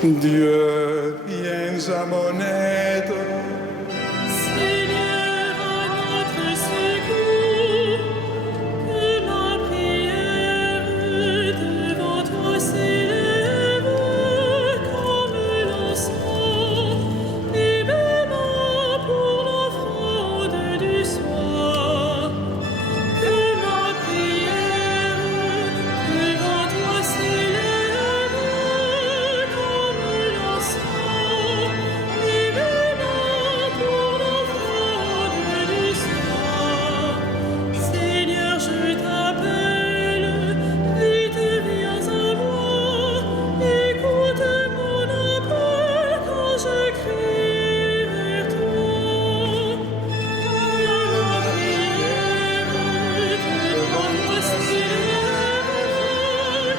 Dieu, viens à mon aide. Seigneur, à notre secours, que ma prière devant toi s'élève comme l'encens, et même pour l'offrande du soir. Que ma prière devant toi s'élève comme l'encens, et même pour l'offrande du soir. Seigneur, je t'appelle, vite viens à moi, écoute mon appel quand je crie vers toi. Que ma prière devant toi s'élève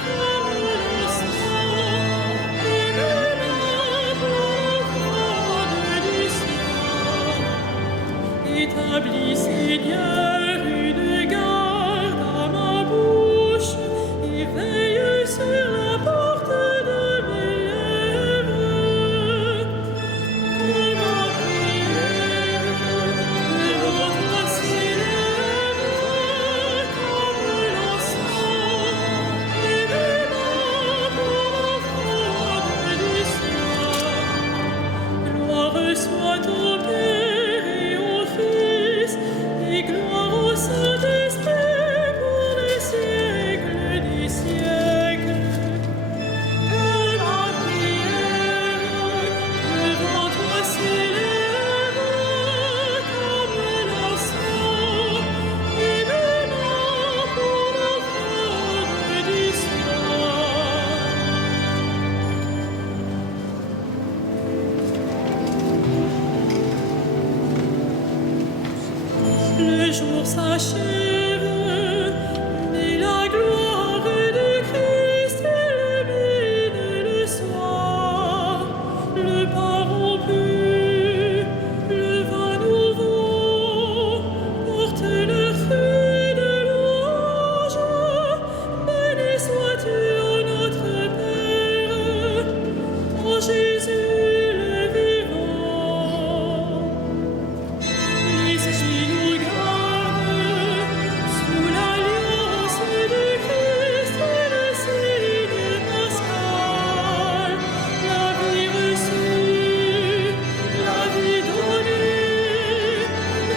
comme l'encens, et même pour l'offrande du soir. Établis, Seigneur, une garde à ma bouche, et veille sur la porte de mes lèvres. Que ma prière devant toi s'élève comme l'encens, et même pour l'offrande du soir. Gloire soit au Père et au Fils, et gloire au Saint-Esprit pour les siècles des siècles. Que ma prière devant toi s'élève comme l'encens, et même pour l'offrande du soir. Le jour s'achève, mais la gloire de Christ illumine le soir. Le pain rompu, le vin nouveau, portent le fruit de louange. Béni sois-tu, ô notre Père, en Jésus le vivant. L'Esprit nous garde sous l'alliance de Christ et le signe pascal. La vie reçue, la vie donnée,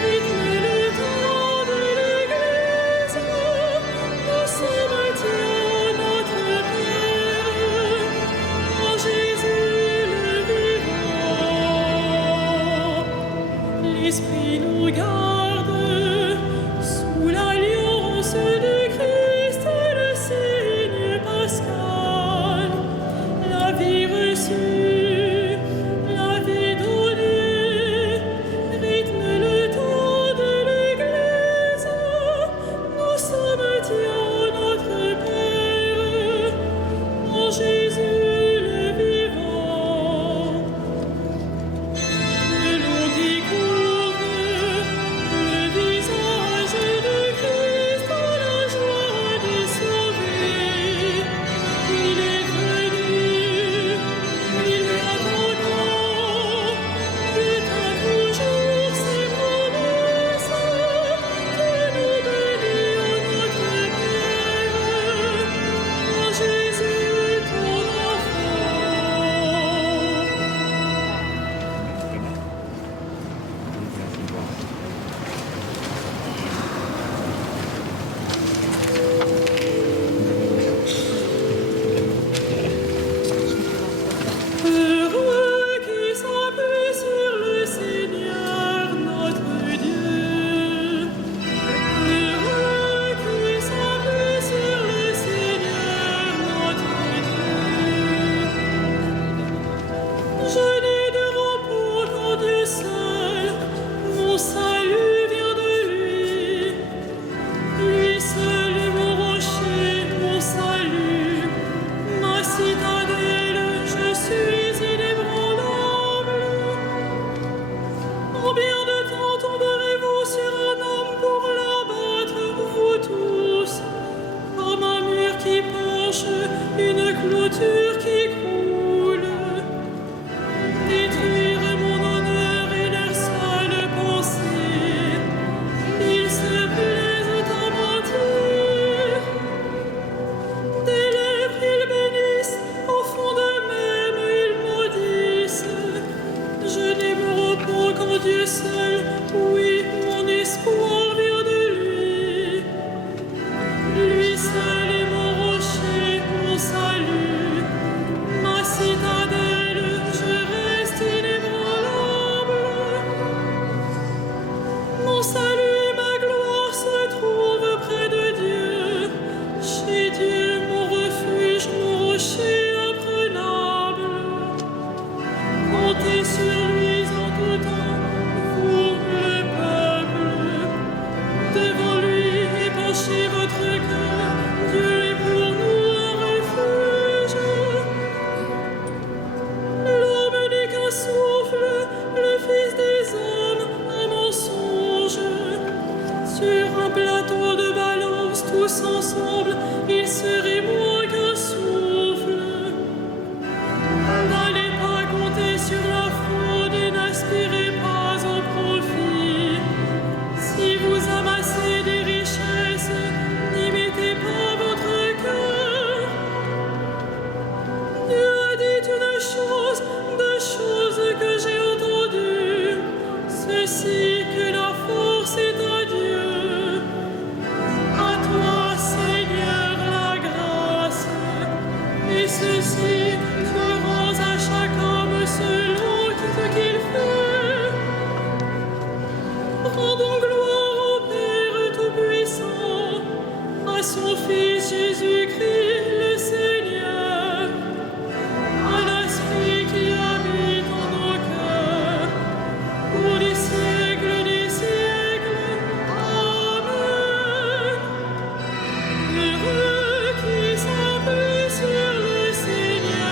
rythme le temps de l'Église. Nous sommes Dieu, notre Père, en Jésus le vivant. L'Esprit nous garde sous l'alliance de Christ et le signe pascal. La vie reçue, la vie donnée, rythme le temps de l'Église. Nous sommes Dieu, notre Père, en Jésus le vivant. Que l'on découvre le visage de Christ à la joie des sauvés. Il est venu, il vient encore, putain toujours ses promesses, que nous bénissons notre Père, en Jésus ton enfant. Heureux qui s'appuie sur le Seigneur notre Dieu. Heureux qui s'appuie sur le Seigneur notre Dieu. Je n'ai de repos qu'en Dieu seul, mon salut vient de lui. Lui seul est mon rocher, mon salut, ma citadelle, je suis inébranlable. Combien de temps tomberez-vous sur un homme pour l'abattre, vous tous, comme un mur qui penche, une clôture qui coule? ceci, ferons à chaque homme selon ce qu'il fait. Rendons gloire au Père Tout-Puissant, à son Fils Jésus-Christ le Seigneur, à l'Esprit qui habite en nos cœurs, pour les siècles des siècles. Amen. Heureux qui s'appuie sur le Seigneur.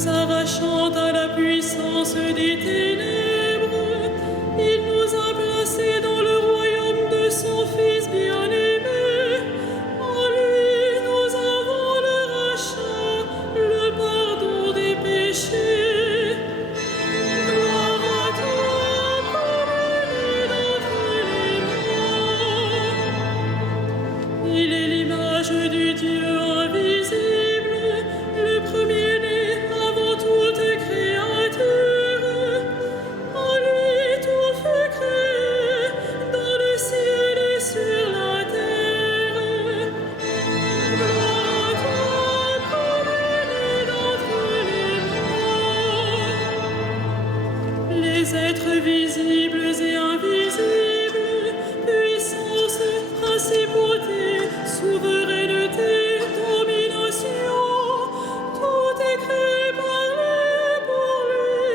nous arrachant à la puissance des ténèbres, il nous a placés dans le royaume de son Fils bien-aimé. En lui, nous avons le rachat, le pardon des péchés. Gloire à toi, premier d'entre les morts. Il est l'image du Dieu invisible, le premier-né avant toute créature. En lui, tout fut créé, dans le ciel et sur la terre. Gloire à toi, premier-né d'entre les morts. Les êtres visibles et invisibles, puissance, principauté, souveraineté, domination, tout est créé par lui et pour lui.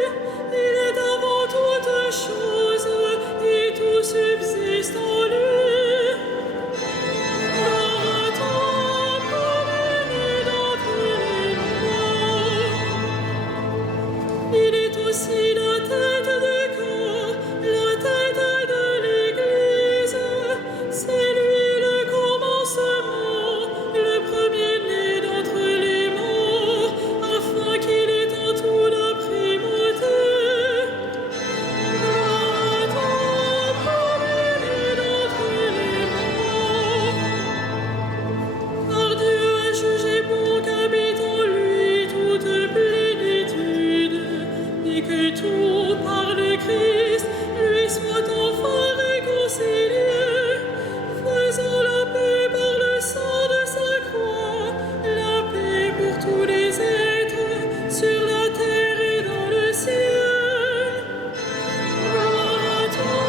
Il est avant toute chose et tout subsiste en lui. Gloire à toi, premier-né d'entre les morts. Il est aussi la tête des corps, la tête de l'Église. C'est lui le commencement, le premier-né d'entre les morts, afin qu'il ait en tout la primauté. Gloire à toi, premier-né d'entre les morts. Car Dieu a jugé bon qu'habite en lui toute plénitude, et que tout par le Christ lui soit enfin réconcilié, faisant la paix par le sang de sa croix, la paix pour tous les êtres sur la terre et dans le ciel. Gloire à toi,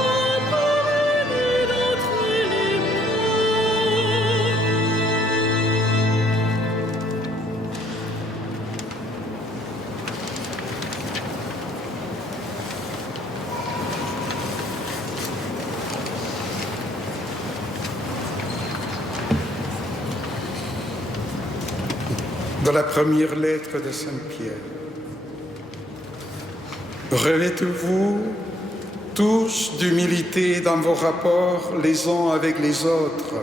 premier-né d'entre les morts. Dans la première lettre de Saint Pierre. Revêtez-vous tous d'humilité dans vos rapports les uns avec les autres.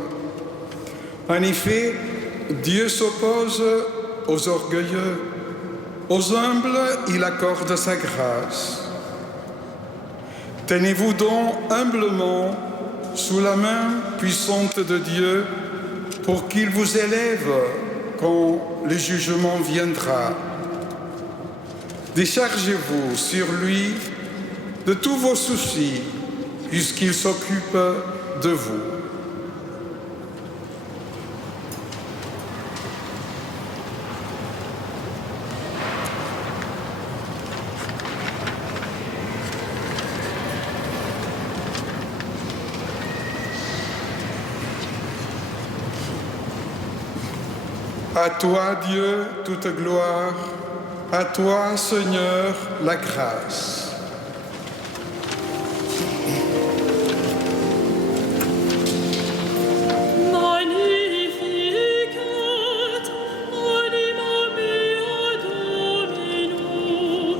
En effet, Dieu s'oppose aux orgueilleux, aux humbles, il accorde sa grâce. Tenez-vous donc humblement sous la main puissante de Dieu pour qu'il vous élève quand le jugement viendra. Déchargez-vous sur lui de tous vos soucis, puisqu'il s'occupe de vous. À toi, Dieu, toute gloire, à toi, Seigneur, la grâce. Magnificat anima mea Dominum,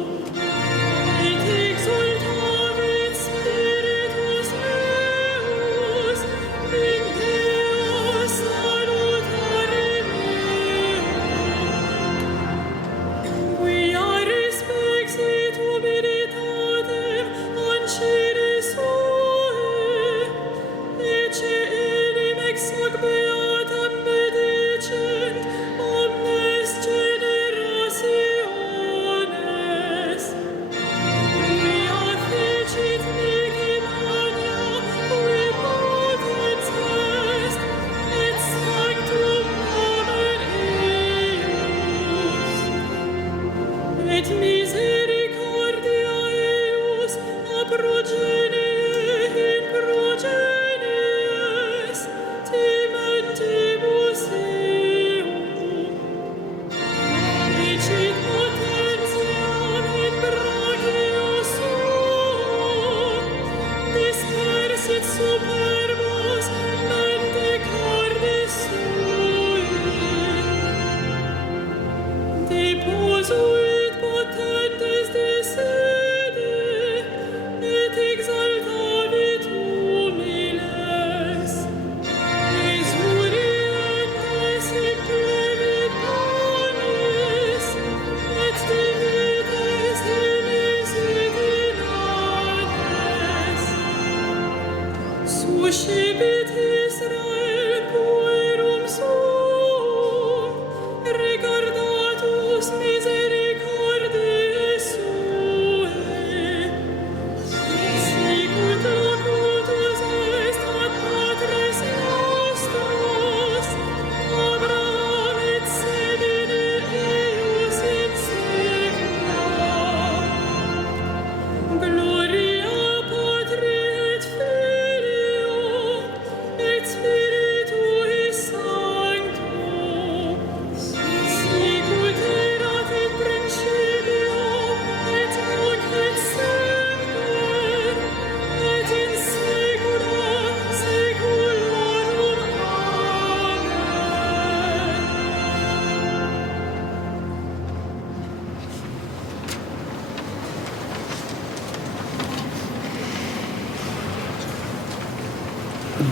et exultavit spiritus meus in Deo salutare meum. Quia respexit humilitatem ancide sue, ecce enim ex hoc beatam benedicent omnes generationes. Quia fecit mihi magna qui potens est, et sanctum nomen eius. Et misericordia eius a progenie in progenies timentibus eum. Ecit potentiam in brachio suo, dispersit superbos mente cordis sui. Deposuit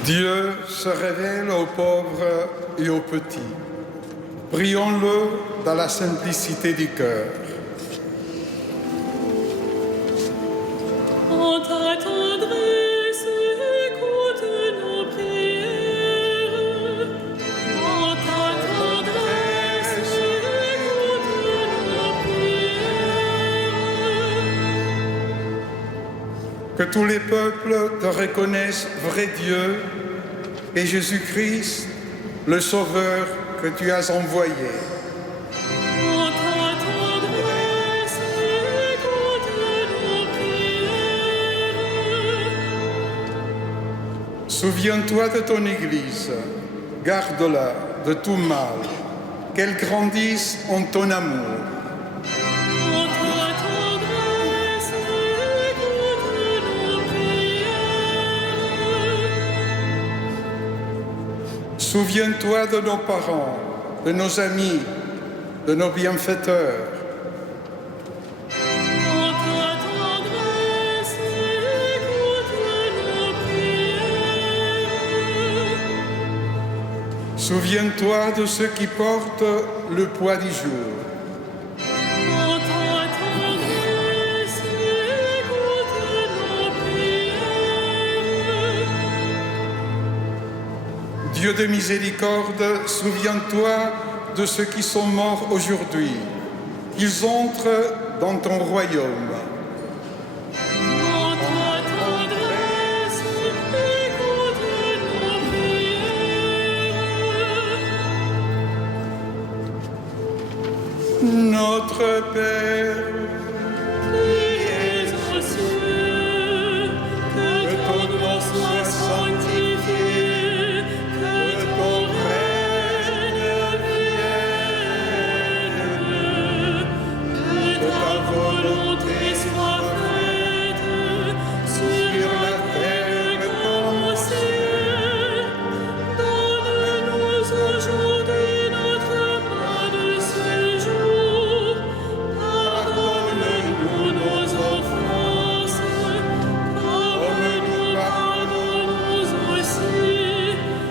Dieu se révèle aux pauvres et aux petits. Prions-le dans la simplicité du cœur. En ta tendresse, écoute nos prières. En ta tendresse, écoute nos prières. Que tous les peuples te reconnaissent vrai Dieu et Jésus-Christ, le Sauveur que tu as envoyé. En ta tendresse, écoute nos prières. Souviens-toi de ton Église, garde-la de tout mal, qu'elle grandisse en ton amour. En ta tendresse, écoute nos prières. Souviens-toi de nos parents, de nos amis, de nos bienfaiteurs. En ta tendresse, écoute nos prières. Souviens-toi de ceux qui portent le poids du jour. En ta tendresse, écoute nos prières. Dieu de miséricorde, souviens-toi de ceux qui sont morts aujourd'hui, qu'ils entrent dans ton royaume. En ta tendresse, écoute nos prières. Notre Père, Qui es aux cieux, que ton nom soit sanctifié, que ton règne vienne, que ta volonté soit faite sur la terre comme au ciel. Donne-nous aujourd'hui notre pain de ce jour. Pardonne-nous nos offenses, comme nous pardonnons aussi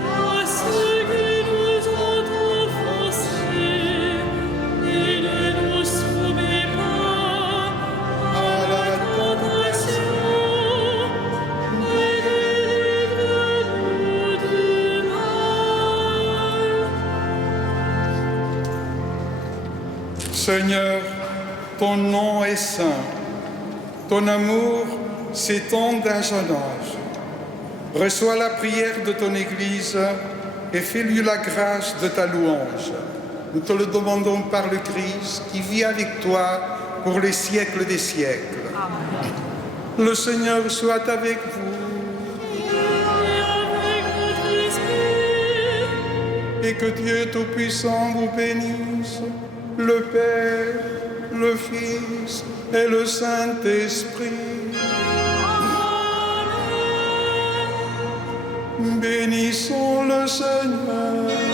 à ceux qui nous ont offensés. Et ne nous soumets pas à la tentation, mais délivre-nous du mal. Seigneur, ton nom est saint, ton amour s'étend d'âge en âge. Reçois la prière de ton Église et fais-lui la grâce de ta louange. Nous te le demandons par le Christ qui vit avec toi pour les siècles des siècles. Le Seigneur soit avec vous Et avec votre esprit, et que Dieu Tout-Puissant vous bénisse, le Père, le Fils et le Saint-Esprit. Bénissons le Seigneur.